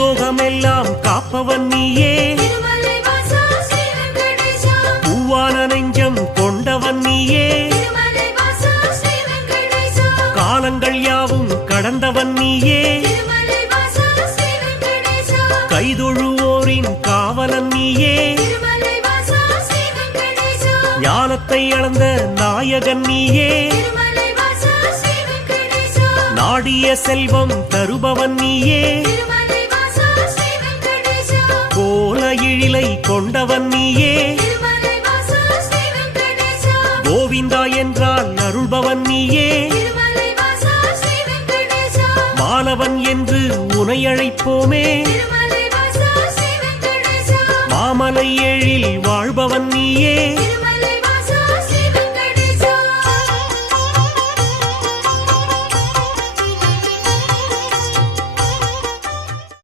பூலோகமெல்லாம் காப்பவன் நீயே, பூவான நெஞ்சம் கொண்டவன் நீயே, காலங்கள் யாவும் கடந்தவன் நீயே, கைதொழுவோரின் காவலன் நீயே, ஞானத்தை அளந்த நாயகன் நீயே, நாடிய செல்வம் தருபவன் நீயே, கோல எழிலை கொண்டவன் நீயே, கோவிந்தா என்றால் அருள்பவன் நீயே, மாலவன் என்று உனை அழைப்போமே, மாமலை எழில் வாழ்பவன் நீயே,